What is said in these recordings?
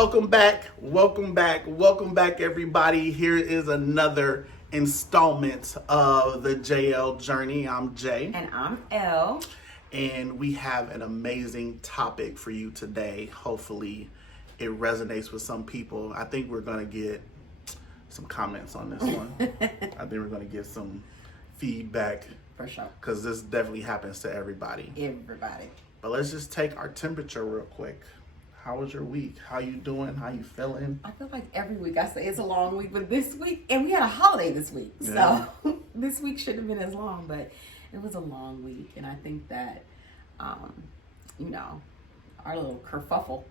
welcome back, everybody. Here is another installment of the JayElle Journey. I'm Jay. And I'm Elle. And we have an amazing topic for you today. Hopefully it resonates with some people. I think we're going to get some comments on this one. I think we're going to get some feedback. For sure. Because this definitely happens to everybody. But let's just take our temperature real quick. How was your week? How you doing? How you feeling? I feel like every week I say it's a long week, but this week, and we had a holiday this week. Yeah. So this week shouldn't have been as long, but it was a long week. And I think that, our little kerfuffle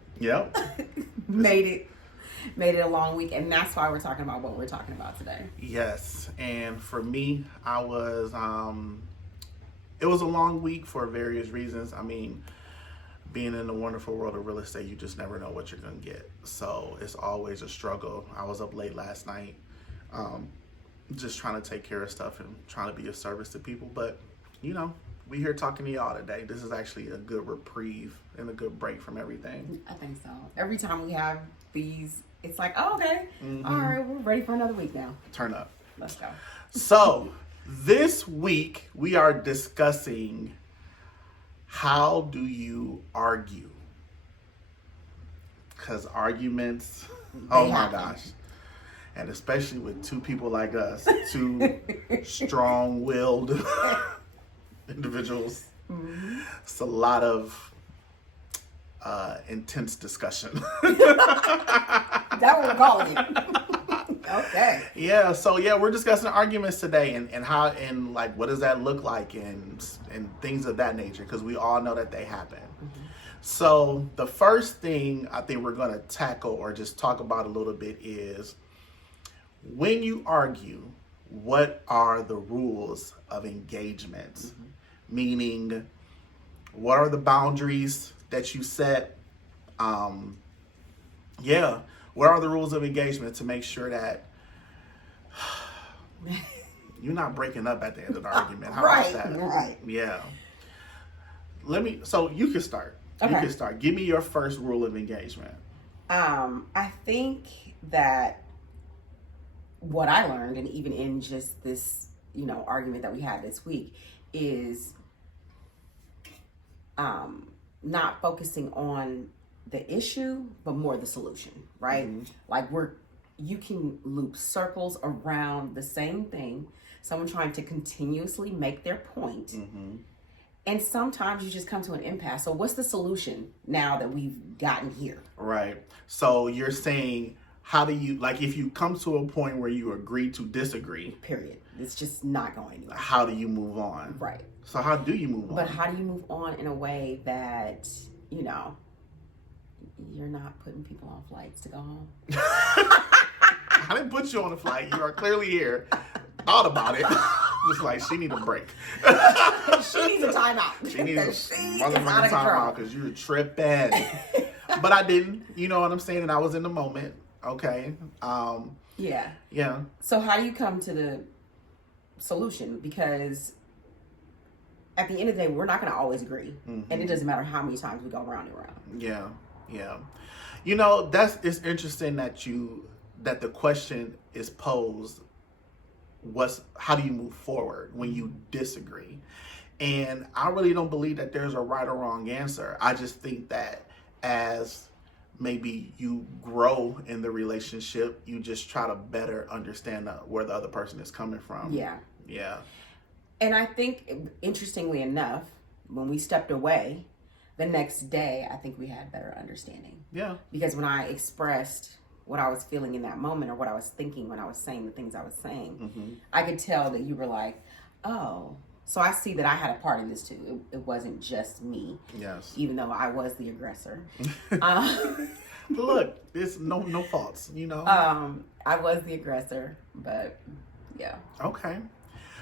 made it a long week. And that's why we're talking about what we're talking about today. Yes. And for me, it was a long week for various reasons. I mean, being in the wonderful world of real estate, you just never know what you're going to get. So it's always a struggle. I was up late last night, just trying to take care of stuff and trying to be of service to people. But, we here talking to y'all today. This is actually a good reprieve and a good break from everything. I think so. Every time we have these, it's like, oh, okay. Mm-hmm. All right, we're ready for another week now. Turn up. Let's go. So this week we are discussing, how do you argue? Because arguments, my gosh. And especially with two people like us, two strong-willed individuals. Mm-hmm. It's a lot of intense discussion. That's what we're calling it. Okay. Yeah, so we're discussing arguments today and how and like what does that look like and things of that nature, because we all know that they happen. Mm-hmm. So the first thing I think we're going to tackle or just talk about a little bit is, when you argue, what are the rules of engagement? Mm-hmm. Meaning, what are the boundaries that you set? What are the rules of engagement to make sure that you're not breaking up at the end of the argument? How about that? Right. Yeah. So you can start. Okay. You can start. Give me your first rule of engagement. I think that what I learned, and even in just this, argument that we had this week, is not focusing on the issue, but more the solution, right? Mm-hmm. Like you can loop circles around the same thing, someone trying to continuously make their point. Mm-hmm. And sometimes you just come to an impasse. So what's the solution now that we've gotten here? Right. So you're saying, how do you, like, if you come to a point where you agree to disagree. Period. It's just not going anywhere. How do you move on? Right. So how do you move on? But how do you move on in a way that, you're not putting people on flights to go home? I didn't put you on a flight. You are clearly here. Thought about it. Just like, she needs a break. She needs a timeout. She needs a motherfucking timeout because you're tripping. But I didn't. You know what I'm saying? And I was in the moment. Okay. Yeah. Yeah. So how do you come to the solution? Because at the end of the day, we're not going to always agree. Mm-hmm. And it doesn't matter how many times we go round and round. Yeah. Yeah. It's interesting that the question is posed, how do you move forward when you disagree? And I really don't believe that there's a right or wrong answer. I just think that as maybe you grow in the relationship, you just try to better understand where the other person is coming from. Yeah. Yeah. And I think, interestingly enough, when we stepped away, the next day, I think we had better understanding. Yeah. Because when I expressed what I was feeling in that moment, or what I was thinking when I was saying the things I was saying, mm-hmm. I could tell that you were like, oh, so I see that I had a part in this too. It wasn't just me. Yes. Even though I was the aggressor. Look, it's no faults, I was the aggressor, but yeah. Okay.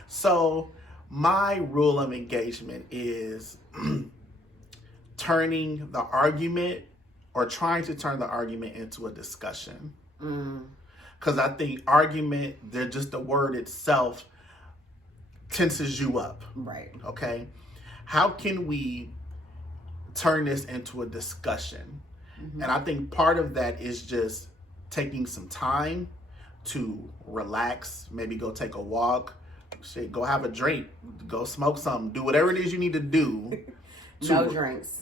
So my rule of engagement is turning the argument or trying to turn the argument into a discussion. Because I think argument, they're just the word itself tenses you up. Right. Okay. How can we turn this into a discussion? And I think part of that is just taking some time to relax, maybe go take a walk, shit, go have a drink, go smoke something, do whatever it is you need to do. No drinks.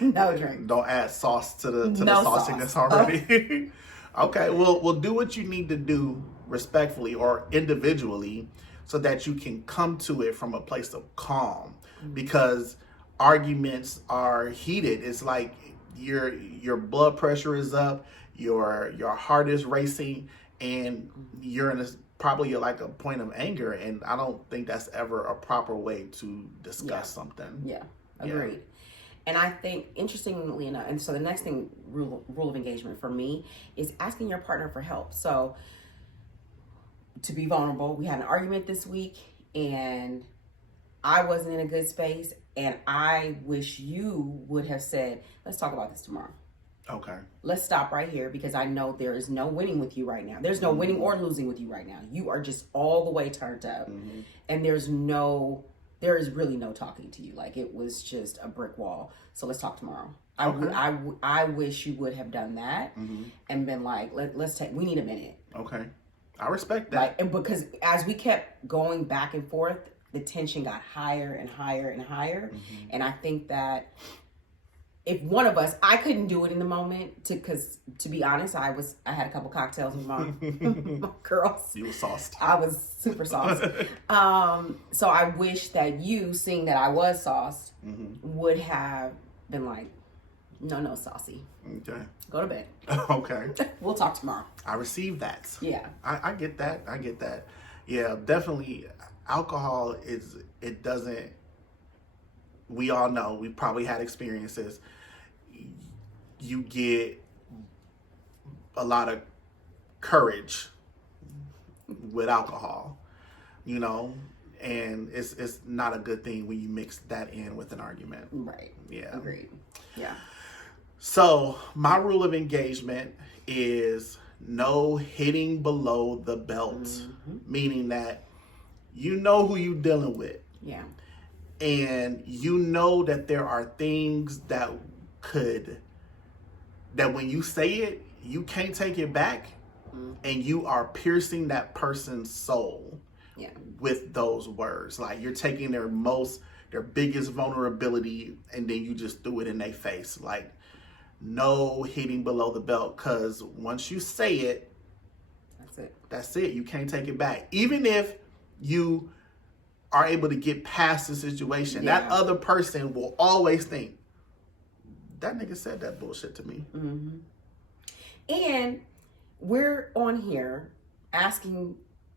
No drinks. Don't add sauce to the No sauciness sauce. already. Okay, well, do what you need to do respectfully or individually so that you can come to it from a place of calm. Because arguments are heated. It's like your blood pressure is up, your heart is racing, and you're in probably like a point of anger. And I don't think that's ever a proper way to discuss something. Yeah, agreed. Yeah. And I think, interestingly enough, and so the next thing, rule of engagement for me, is asking your partner for help. So to be vulnerable, we had an argument this week, and I wasn't in a good space, and I wish you would have said, let's talk about this tomorrow. Okay. Let's stop right here, because I know there is no winning with you right now. There's no winning or losing with you right now. You are just all the way turned up, and there is really no talking to you. Like, it was just a brick wall. So let's talk tomorrow. Okay. I wish you would have done that and been like, we need a minute. Okay. I respect that. Like, and because as we kept going back and forth, the tension got higher and higher and higher. And I think that if one of us, I couldn't do it in the moment, because to be honest, I had a couple cocktails with my girls. You were sauced. I was super sauced. So I wish that you, seeing that I was sauced, would have been like, no, saucy. Okay. Go to bed. Okay. We'll talk tomorrow. I received that. Yeah. I get that. Yeah, definitely. Alcohol we all know, we've probably had experiences. You get a lot of courage with alcohol, and it's not a good thing when you mix that in with an argument. Right. Yeah. Agreed. Yeah. So my rule of engagement is no hitting below the belt, meaning that you know who you're dealing with. Yeah. And you know that there are things that when you say it, you can't take it back, and you are piercing that person's soul with those words. Like, you're taking their biggest vulnerability, and then you just threw it in their face. Like, no hitting below the belt, because once you say it, that's it. You can't take it back. Even if you are able to get past the situation, that other person will always think, that nigga said that bullshit to me. And we're on here asking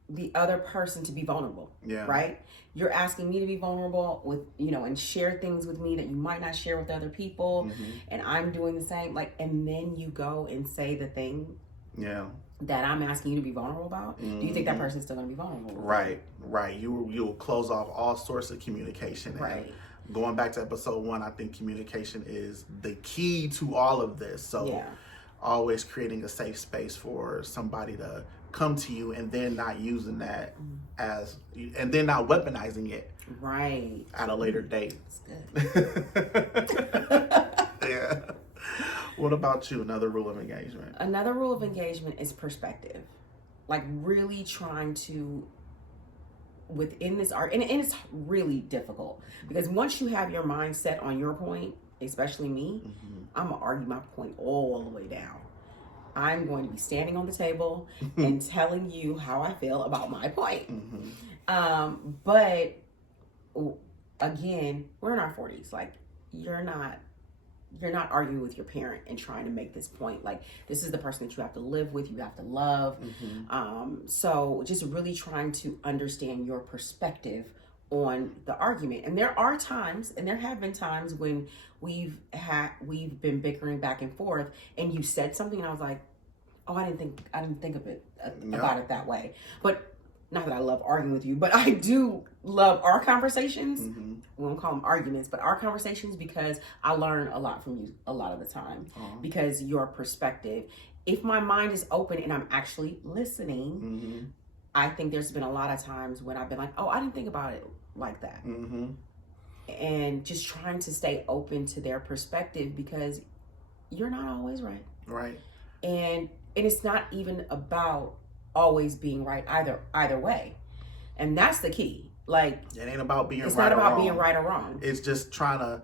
the other person to be vulnerable, right? You're asking me to be vulnerable with, and share things with me that you might not share with other people. And I'm doing the same, and then you go and say the thing that I'm asking you to be vulnerable about. Do you think that person's still going to be vulnerable? Right. You'll close off all sorts of communication. Right. And going back to episode 1, I think communication is the key to all of this. So always creating a safe space for somebody to come to you, and then not using that and then not weaponizing it at a later date. That's good. Yeah. What about you? Another rule of engagement? Another rule of engagement is perspective. Like, really trying to, within this art, and it's really difficult, because once you have your mind set on your point, especially me, I'm going to argue my point all the way down. I'm going to be standing on the table and telling you how I feel about my point. But again, we're in our 40s. Like, you're not arguing with your parent and trying to make this point. Like, this is the person that you have to live with, you have to love. So just really trying to understand your perspective on the argument. And there are times, and there have been times when we've been bickering back and forth, and you said something and I was like, oh, I didn't think of it about it that way. But not that I love arguing with you, but I do love our conversations. We don't call them arguments, but our conversations, because I learn a lot from you a lot of the time. Because your perspective, if my mind is open and I'm actually listening, I think there's been a lot of times when I've been like, oh, I didn't think about it like that. And just trying to stay open to their perspective, because you're not always right. Right. And it's not even about always being right either way. And that's the key. Like, it ain't about being it's right not or about wrong. being right or wrong. It's just trying to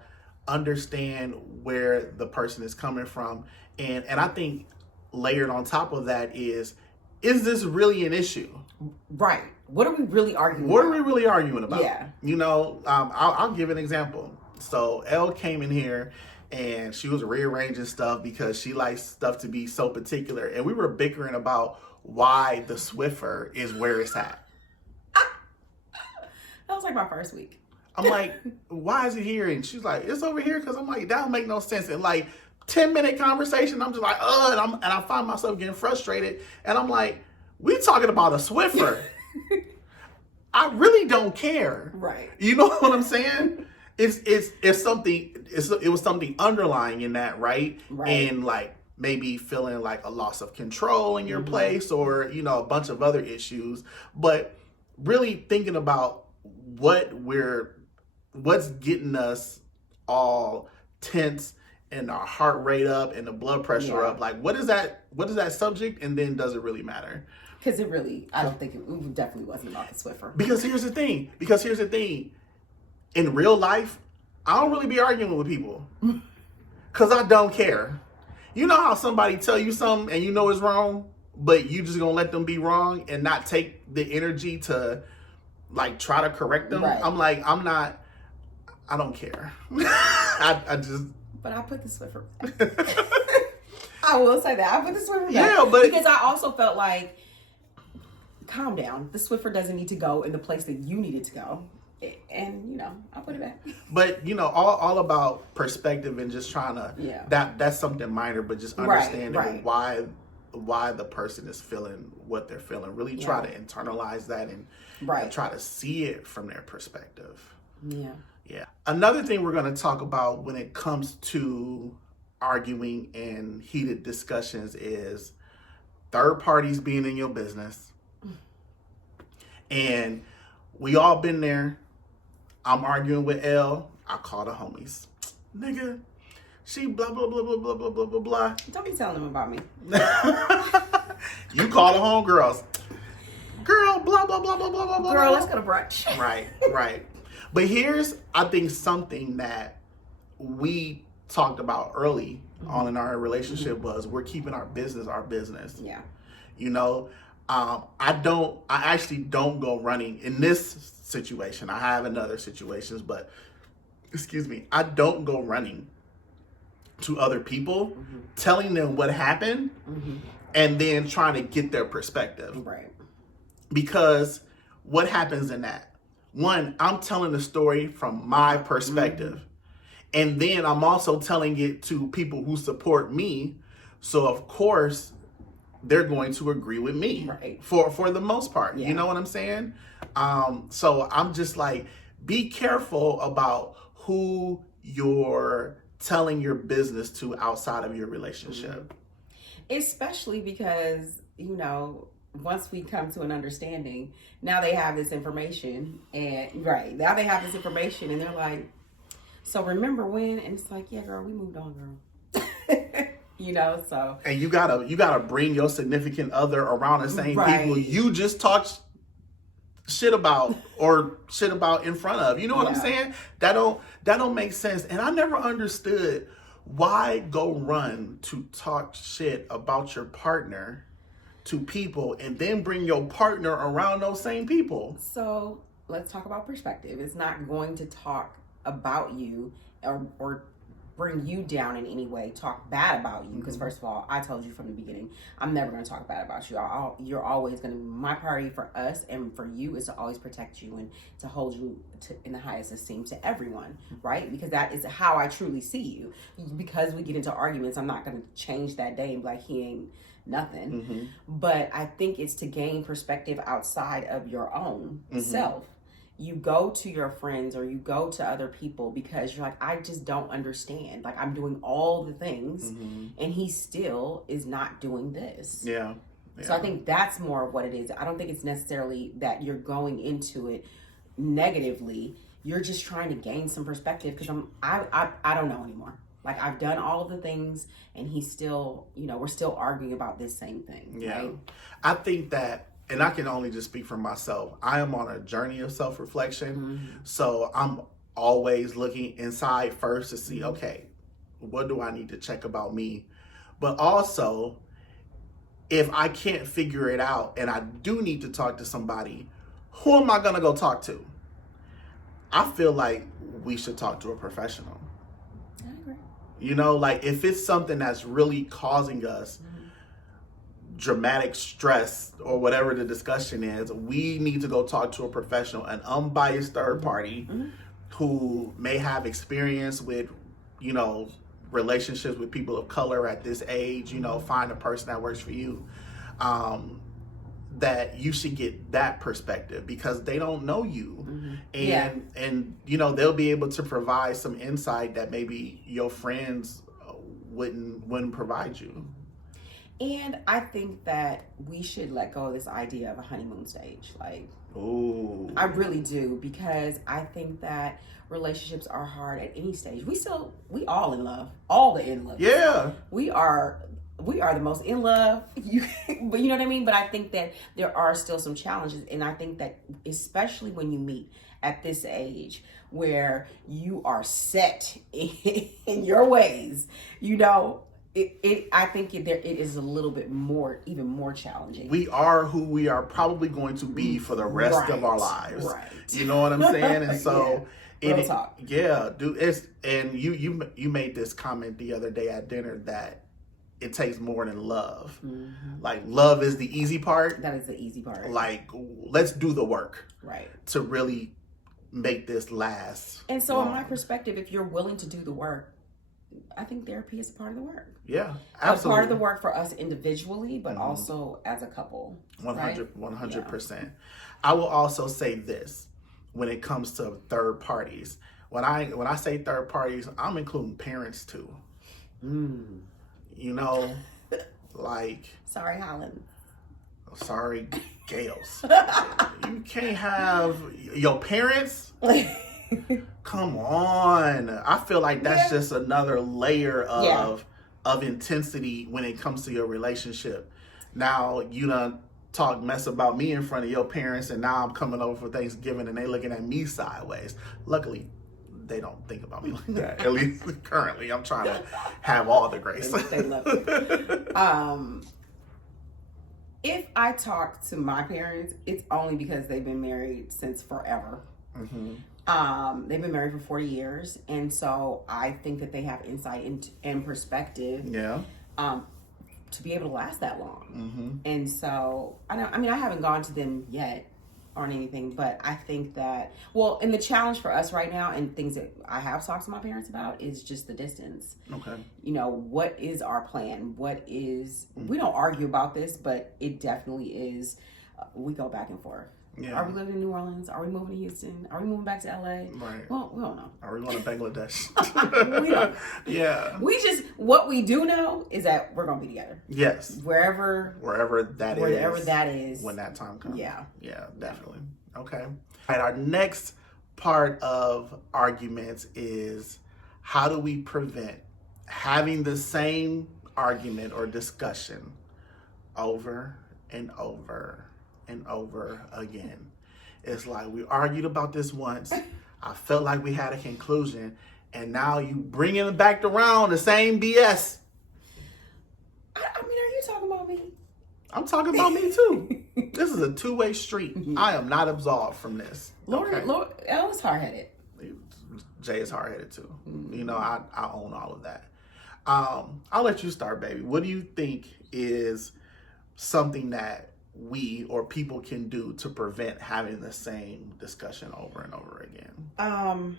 understand where the person is coming from. And I think layered on top of that is this really an issue? Right. What are we really arguing What about? are we really arguing about? Yeah. You know, I'll give an example. So Elle came in here and she was rearranging stuff because she likes stuff to be so particular. And we were bickering about why the Swiffer is where it's at. That was like my first week. I'm like, why is it here? And she's like, it's over here. Cause I'm like, that don't make no sense. And like 10-minute conversation, I'm just like, and I find myself getting frustrated. And I'm like, we talking about a Swiffer. I really don't care. Right. You know what I'm saying? It's something. It was something underlying in that, right? Right. And like maybe feeling like a loss of control in your place, or a bunch of other issues. But really thinking about what's getting us all tense and our heart rate up and the blood pressure up. Like, what is that subject? And then does it really matter? Because I don't think it definitely wasn't about the Swiffer. Because here's the thing. In real life, I don't really be arguing with people. Because I don't care. You know how somebody tell you something and you know it's wrong, but you just gonna let them be wrong and not take the energy to like try to correct them? Right. I'm like, I don't care. I just... But I put the Swiffer back. I will say that. I put the Swiffer back. Yeah, but... Because I also felt like, calm down. The Swiffer doesn't need to go in the place that you need it to go. And, I put it back. But, all about perspective and just trying to... Yeah. That's something minor, but just understanding right. why the person is feeling what they're feeling. Really try to internalize that and try to see it from their perspective. Yeah. Yeah. Another thing we're going to talk about when it comes to arguing and heated discussions is third parties being in your business. And we all been there. I'm arguing with Elle. I call the homies. Nigga, she blah, blah, blah, blah, blah, blah, blah, blah, blah. Don't be telling them about me. You call the homegirls. Girl, blah, blah, blah, blah, blah, blah, blah. Girl, let's go to brunch. Right. But here's, I think, something that we talked about early on in our relationship was we're keeping our business our business. Yeah. I actually don't go running in this situation. I have in other situations, but I don't go running to other people, telling them what happened, and then trying to get their perspective. Right. Because what happens in that? One, I'm telling the story from my perspective. And then I'm also telling it to people who support me. So of course, they're going to agree with me for the most part. Yeah. You know what I'm saying? So I'm just like, be careful about who you're telling your business to outside of your relationship. Especially because, once we come to an understanding, now they have this information and now they have this information and they're like, so remember when? And it's like, yeah, girl, we moved on, girl. So. And you gotta bring your significant other around the same people you just talked shit about in front of. You know what I'm saying? That don't make sense. And I never understood why go run to talk shit about your partner to people and then bring your partner around those same people. So let's talk about perspective. It's not going to talk about you or bring you down in any way, talk bad about you. Because first of all, I told you from the beginning, I'm never going to talk bad about you. You're always going to, my priority for us and for you is to always protect you and to hold you in the highest esteem to everyone, right? Because that is how I truly see you. Because we get into arguments, I'm not going to change that day and be like, he ain't nothing. But I think it's to gain perspective outside of your own self. You go to your friends or you go to other people because you're like, I just don't understand. Like, I'm doing all the things and he still is not doing this. Yeah. So I think that's more of what it is. I don't think it's necessarily that you're going into it negatively. You're just trying to gain some perspective because I don't know anymore. Like, I've done all of the things, and he's still, we're still arguing about this same thing. Yeah. Right? I think that, and I can only just speak for myself, I am on a journey of self-reflection. Mm-hmm. So I'm always looking inside first to see, okay, what do I need to check about me? But also, if I can't figure it out and I do need to talk to somebody, who am I going to go talk to? I feel like we should talk to a professional. I agree. Like, if it's something that's really causing us dramatic stress or whatever the discussion is, we need to go talk to a professional, an unbiased third party who may have experience with, relationships with people of color at this age. Find a person that works for you. That you should get that perspective, because they don't know you. And they'll be able to provide some insight that maybe your friends wouldn't provide you. And I think that we should let go of this idea of a honeymoon stage. Like, ooh, I really do, because I think that relationships are hard at any stage. We all in love, all the in love. Yeah, we are the most in love. But you know what I mean? But I think that there are still some challenges, and I think that especially when you meet at this age where you are set in your ways, I think it is a little bit even more challenging. We are who we are probably going to be for the rest of our lives. Right. You know what I'm saying? And so Real talk. Yeah, dude. You made this comment the other day at dinner that it takes more than love. Mm-hmm. Like, love is the easy part. That is the easy part. Like, let's do the work. Right. To really make this last. And so, long. in my perspective, if you're willing to do the work, I think therapy is part of the work. Yeah, absolutely. A part of the work for us individually, but also as a couple. 100%. I will also say this when it comes to third parties. When I say third parties, I'm including parents too. Like... Sorry, Holland. Sorry, Gales. You can't have your parents... Come on. I feel like that's just another layer of intensity when it comes to your relationship. Now, you done talk mess about me in front of your parents, and now I'm coming over for Thanksgiving and they looking at me sideways. Luckily, they don't think about me like that. At least currently, I'm trying to have all the grace. They love it. If I talk to my parents, it's only because they've been married since forever. They've been married for 40 years, and so I think that they have insight and perspective. Yeah. To be able to last that long. And so I haven't gone to them yet on anything, but I think that, and the challenge for us right now, and things that I have talked to my parents about, is just the distance. Okay. What is our plan? We don't argue about this, but it definitely is, we go back and forth. Yeah. Are we living in New Orleans? Are we moving to Houston? Are we moving back to LA? Right. Well, we don't know. Are we going to Bangladesh? We don't. Yeah. What we do know is that we're going to be together. Yes. Wherever that is. When that time comes. Yeah. Yeah, definitely. Okay. All right. Our next part of arguments is, how do we prevent having the same argument or discussion over and over and over again? It's like, we argued about this once. I felt like we had a conclusion, and now you bringing it back around the same BS. Are you talking about me? I'm talking about me too. This is a two-way street. I am not absolved from this. Lord, Elle is hard-headed. Jay is hard-headed too. I own all of that. I'll let you start, baby. What do you think is something that we or people can do to prevent having the same discussion over and over again?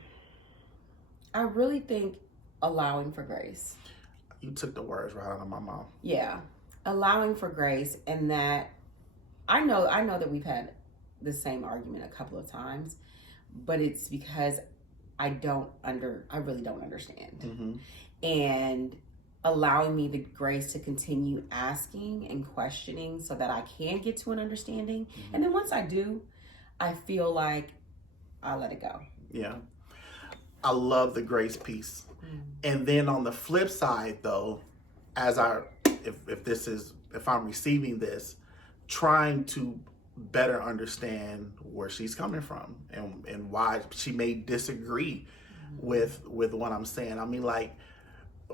I really think allowing for grace. You took the words right out of my mouth. Yeah. Allowing for grace, and that I know that we've had the same argument a couple of times, but it's because I really don't understand. And allowing me the grace to continue asking and questioning so that I can get to an understanding. And then once I do, I feel like I let it go. Yeah. I love the grace piece. And then on the flip side, though, if I'm receiving this, trying to better understand where she's coming from and why she may disagree with what I'm saying. I mean, like,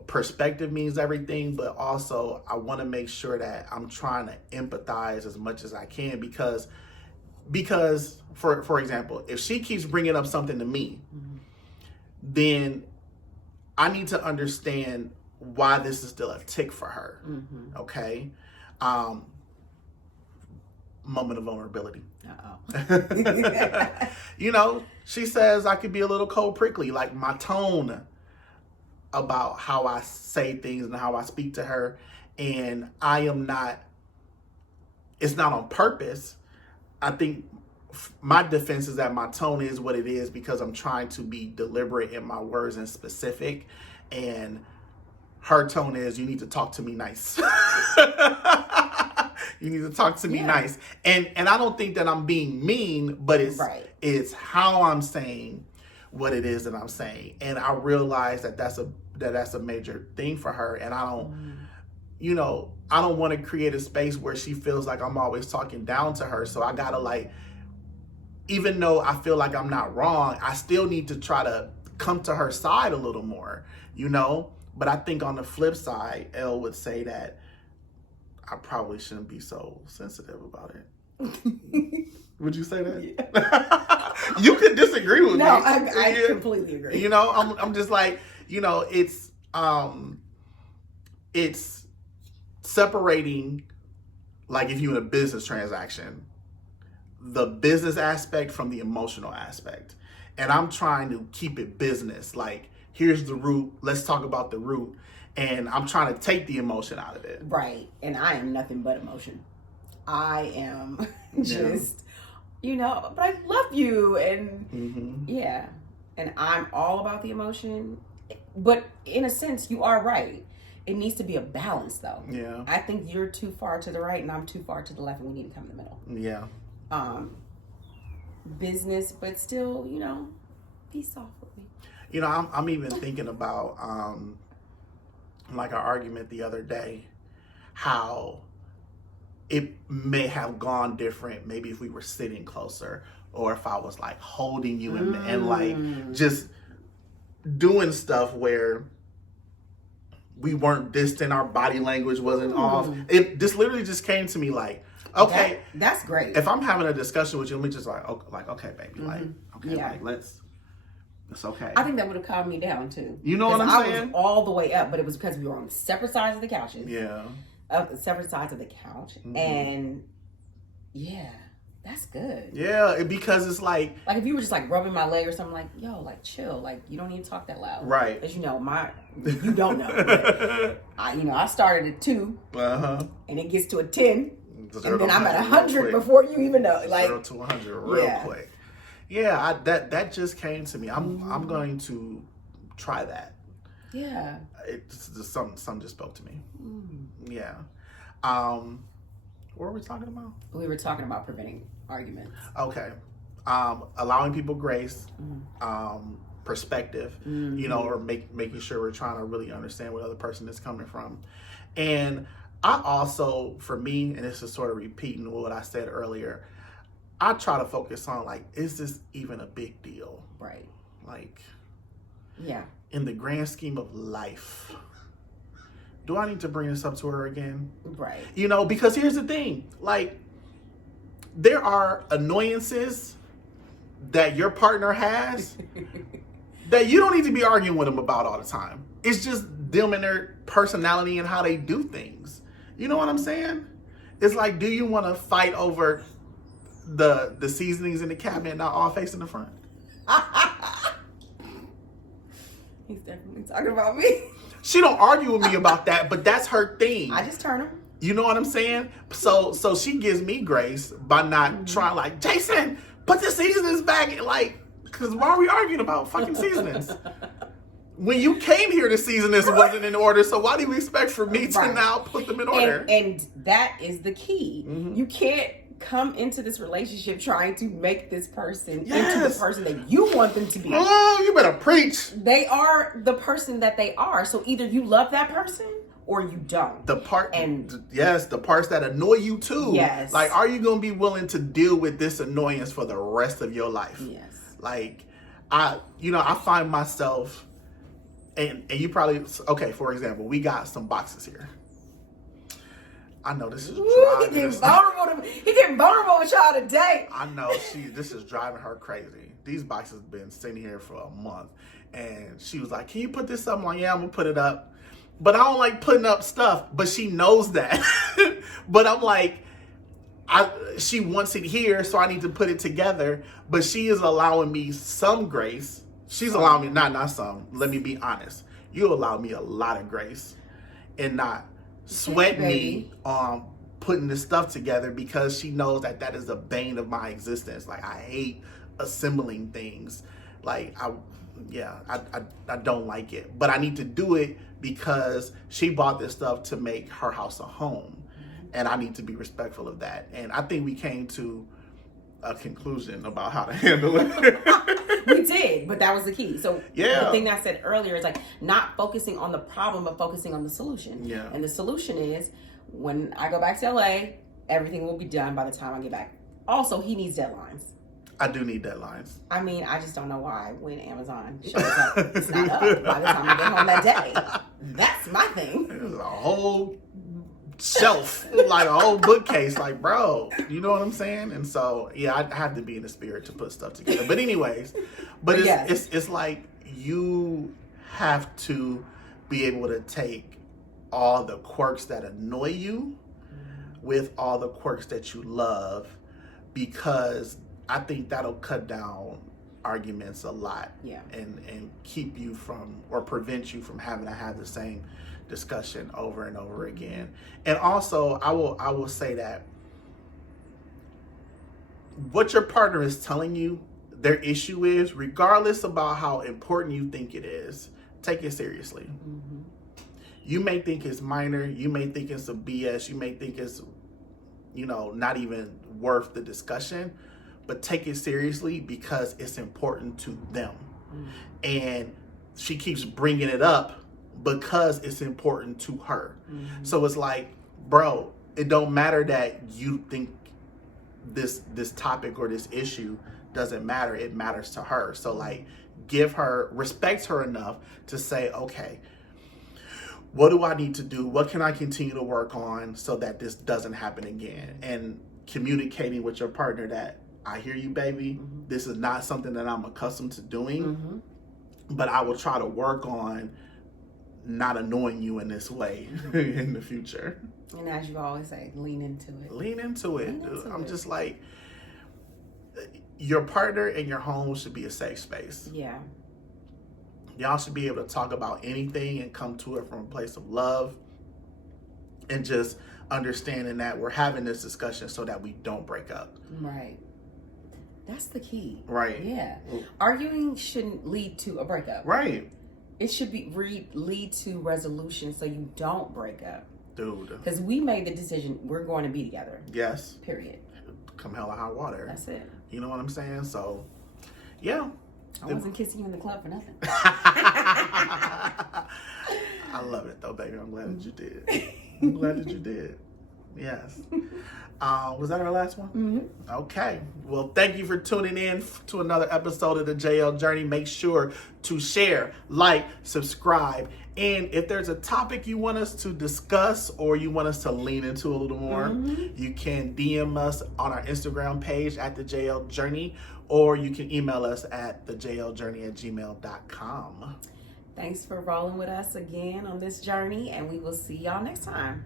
perspective means everything, but also I want to make sure that I'm trying to empathize as much as I can because for example, if she keeps bringing up something to me, then I need to understand why this is still a tick for her. Okay. Moment of vulnerability. You know, she says I could be a little cold prickly, like my tone about how I say things and how I speak to her. And it's not on purpose. I think my defense is that my tone is what it is because I'm trying to be deliberate in my words and specific. And her tone is, you need to talk to me nice. You need to talk to me nice. And I don't think that I'm being mean, but it's how I'm saying what it is that I'm saying. And I realize that that's a major thing for her. And I don't want to create a space where she feels like I'm always talking down to her. So I gotta even though I feel like I'm not wrong, I still need to try to come to her side a little more, But I think on the flip side, Elle would say that I probably shouldn't be so sensitive about it. Would you say that? Yeah. You could disagree with me. No, I completely agree. I'm just like, it's separating, like if you're in a business transaction, the business aspect from the emotional aspect. And I'm trying to keep it business. Like, here's the root. Let's talk about the root. And I'm trying to take the emotion out of it. Right. And I am nothing but emotion. I am just, but I love you. And and I'm all about the emotion. But in a sense, you are right. It needs to be a balance, though. Yeah. I think you're too far to the right and I'm too far to the left, and we need to come in the middle. Yeah. Business, but still, be soft with me. I'm even thinking about like our argument the other day, how it may have gone different maybe if we were sitting closer, or if I was like holding you and like just doing stuff where we weren't distant, our body language wasn't off. This literally just came to me like, okay, that's great. If I'm having a discussion with you, let me just okay, baby, it's okay. I think that would have calmed me down too. You know what I'm saying? I was all the way up, but it was because we were on separate sides of the couches. Yeah. Separate sides of the couch, and that's good. Yeah, because it's like if you were just like rubbing my leg or something, like, yo, like chill, like you don't even talk that loud, right? Because you don't know. But I started at 2, and it gets to a 10, and then I'm at 100 before you even know. Like 0 to 100 real quick. Yeah, that just came to me. I'm going to try that. Yeah. It's just something just spoke to me. Yeah. What were we talking about? We were talking about preventing arguments. Okay. Allowing people grace, perspective, or making sure we're trying to really understand where the other person is coming from. And I also, for me, and this is sort of repeating what I said earlier, I try to focus on, like, is this even a big deal? Right. Like, in the grand scheme of life, do I need to bring this up to her again? Right. Because here's the thing, like, there are annoyances that your partner has that you don't need to be arguing with them about all the time. It's just them and their personality and how they do things. You know what I'm saying? It's like, do you want to fight over the seasonings in the cabinet not all facing the front? He's definitely talking about me. She don't argue with me about that, but that's her thing. I just turn him. You know what I'm saying? So she gives me grace by not trying, like, Jason, put the seasonings back. Like, because why are we arguing about fucking seasonings? When you came here, the seasonings wasn't in order, so why do you expect for me to now put them in order? And that is the key. You can't come into this relationship trying to make this person into Yes. the person that you want them to be. Oh, you better preach. They are the person that they are. So either you love that person or you don't. The parts that annoy you too. Yes. Like, are you gonna be willing to deal with this annoyance for the rest of your life? Yes. Like, I find myself, and you probably, okay, for example, we got some boxes here. I know this is Ooh, driving. he getting vulnerable with y'all today. I know this is driving her crazy. These boxes been sitting here for a month, and she was like, "Can you put this up?" I'm like, "Yeah, I'm gonna put it up." But I don't like putting up stuff. But she knows that. But I'm like, she wants it here, so I need to put it together. But she is allowing me some grace. She's allowing me not some. Let me be honest. You allow me a lot of grace, and not sweat me on putting this stuff together, because she knows that is the bane of my existence. Like, I hate assembling things. Like, I don't like it, but I need to do it because she bought this stuff to make her house a home, and I need to be respectful of that. And I think we came to a conclusion about how to handle it. We did, but that was the key. So yeah, the thing that I said earlier is like not focusing on the problem, but focusing on the solution. Yeah. And the solution is when I go back to LA, everything will be done by the time I get back. Also, he needs deadlines. I do need deadlines. I mean, I just don't know why when Amazon shows up, it's not up by the time I get home that day. That's my thing. There's a whole shelf, like a whole bookcase, like, bro, you know what I'm saying? And so, yeah, I have to be in the spirit to put stuff together. But anyways, it's like you have to be able to take all the quirks that annoy you with all the quirks that you love, because I think that'll cut down arguments a lot. Yeah. And keep you from, or prevent you from having to have the same discussion over and over again. And also, I will say that what your partner is telling you their issue is, regardless about how important you think it is, take it seriously. Mm-hmm. You may think it's minor, you may think it's a BS, you may think it's, not even worth the discussion, but take it seriously because it's important to them. Mm-hmm. And she keeps bringing it up because it's important to her. Mm-hmm. So it's like, bro, it don't matter that you think this topic or this issue doesn't matter. It matters to her. So like, respect her enough to say, okay, what do I need to do? What can I continue to work on so that this doesn't happen again? And communicating with your partner that, I hear you, baby. Mm-hmm. This is not something that I'm accustomed to doing, mm-hmm. but I will try to work on not annoying you in this way in the future. And as you always say, lean into it. Lean into it. I'm just like, your partner and your home should be a safe space. Yeah. Y'all should be able to talk about anything and come to it from a place of love, and just understanding that we're having this discussion so that we don't break up. Right. That's the key. Right. Yeah. Arguing shouldn't lead to a breakup. Right. It should be lead to resolution so you don't break up. Dude. Because we made the decision, we're going to be together. Yes. Period. Come hell or high water. That's it. You know what I'm saying? So, yeah. I wasn't kissing you in the club for nothing. I love it though, baby. I'm glad that you did. I'm glad that you did. Yes. Was that our last one? Mm-hmm. Okay. Well, thank you for tuning in to another episode of the JayElle Journey. Make sure to share, like, subscribe. And if there's a topic you want us to discuss or you want us to lean into a little more, mm-hmm. you can DM us on our Instagram page at the JayElle Journey, or you can email us at thejayellejourney@gmail.com. Thanks for rolling with us again on this journey, and we will see y'all next time.